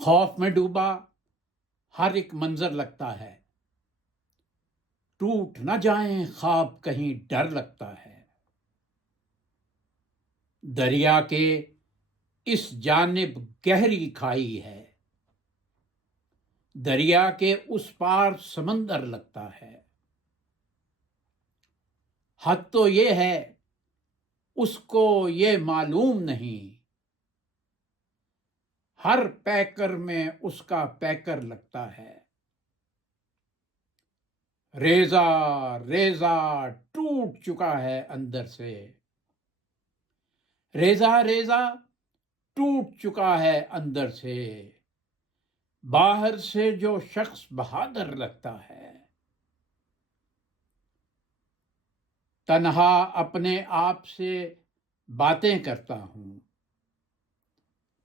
خوف میں ڈوبا ہر ایک منظر لگتا ہے، ٹوٹ نہ جائیں خواب کہیں ڈر لگتا ہے۔ دریا کے اس جانب گہری کھائی ہے، دریا کے اس پار سمندر لگتا ہے۔ حد تو یہ ہے اس کو یہ معلوم نہیں، ہر پیکر میں اس کا پیکر لگتا ہے۔ ریزہ ریزہ ٹوٹ چکا ہے اندر سے، ریزہ ریزہ ٹوٹ چکا ہے اندر سے، باہر سے جو شخص بہادر لگتا ہے۔ تنہا اپنے آپ سے باتیں کرتا ہوں،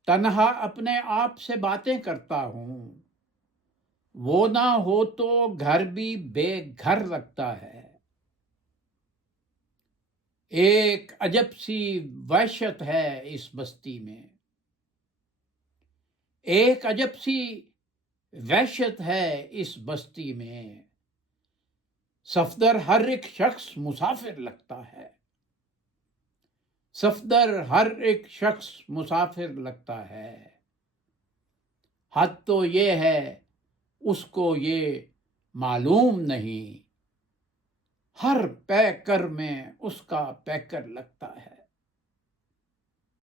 تنہا اپنے آپ سے باتیں کرتا ہوں، وہ نہ ہو تو گھر بھی بے گھر لگتا ہے۔ ایک عجب سی وحشت ہے اس بستی میں، ایک عجب سی وحشت ہے اس بستی میں، صفدر ہر ایک شخص مسافر لگتا ہے، صفدر ہر ایک شخص مسافر لگتا ہے۔ حد تو یہ ہے اس کو یہ معلوم نہیں، ہر پیکر میں اس کا پیکر لگتا ہے۔